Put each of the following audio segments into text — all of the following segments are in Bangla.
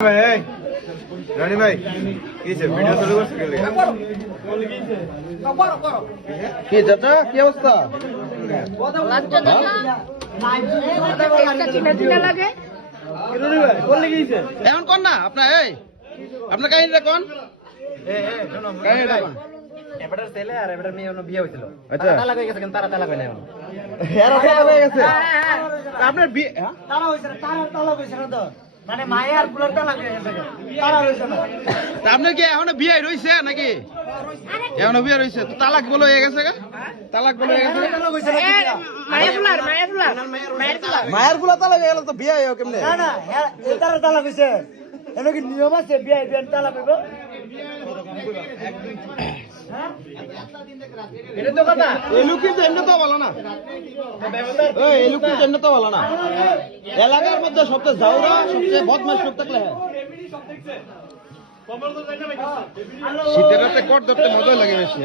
ভাই রানী ভাই কিছে ভিডিও শুরু করছ কি লাগে কি চাচা কি অবস্থা লাচ্চা দাদা লাচ্চা চিনা চিনা লাগে কিরুনি ভাই বল গিয়েছে এখন কোন না আপনা আপনার কাহিনীটা কোন শোনো কাহিনীটা কোন এবারে ছেলে আর এবারে মেয়ে ওনো বিয়ে হইছিল আচ্ছা তালাক হয়ে গেছে কিন্তু তারা তালাক হয় না এখন এরা তালাক হয়ে গেছে আপনার বিয়ে তারা হইছে না তারা তালাক হইছে না তো মানে মায়ে আর পুলার তালাক হয়ে গেছে তারা হইছে না আপনার কি এখনো বিয়ে রইছে নাকি এখনো বিয়ে রইছে তো তালাক বলে হয়ে গেছে তালাক বলে হয়ে গেছে তালাক হইছে না মায়ের গুলা তালাক হয়ে গেল তো বিয়ে হইও কেমনে না না এই তারা তালাক হইছে এনো কি নিয়ম আছে বিয়ে বিয়ে তালাক হইব এটা তো কথা এই লোক কিন্তু এমনি তো ভালো না এই লোক কিন্তু এমনি তো ভালো না এলাকার মধ্যে সবচেয়ে জাউরা সবচেয়ে বদমাশ লোক থাকলে শীতের রাতে কট ধরতে মজা লাগে বেশি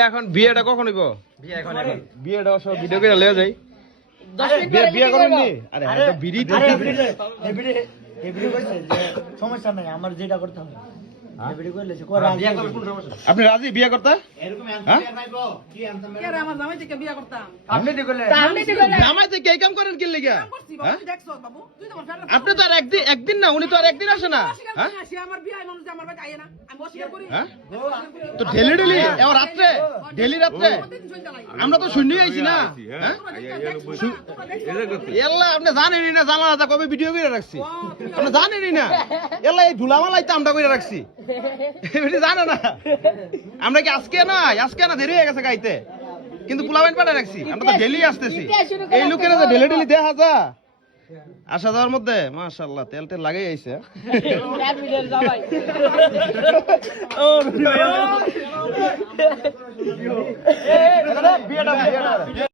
এখন বিয়েটা কখন হইব বিয়ে এখন বিয়েটা সব ভিডিও করে লয়ে যাই বিয়ে করবেন নি আরে আরে বিড়ি সমস্যা নাই আমার যেটা করতে হবে আপনি রাজি বিয়ে করতে জামাই থেকে এই কাম করেন কি লিগা আপনি তো আর একদিন না উনি তো আর একদিন আসে না তো ডেলি ডেলি এবার রাত্রে ডেলি রাত্রে আমরা তো শুনি আইছি না এল্লা আপনি জানেনই না জানা না কবে ভিডিও করে রাখছি আপনি জানেনই না এল্লা এই ধুলামালাই তো আমরা করে রাখছি এবারে জানা না আমরা কি আজকে না দেরি হয়ে গেছে গাইতে কিন্তু পোলাবাইন পাঠা রাখছি আমরা তো ডেলি আসতেছি এই লোকেরা যে ডেলি ডেলি দেখা যা আসা যাওয়ার মধ্যে মাশাআল্লাহ তেল তেল লাগাই আইছে বিয়েটা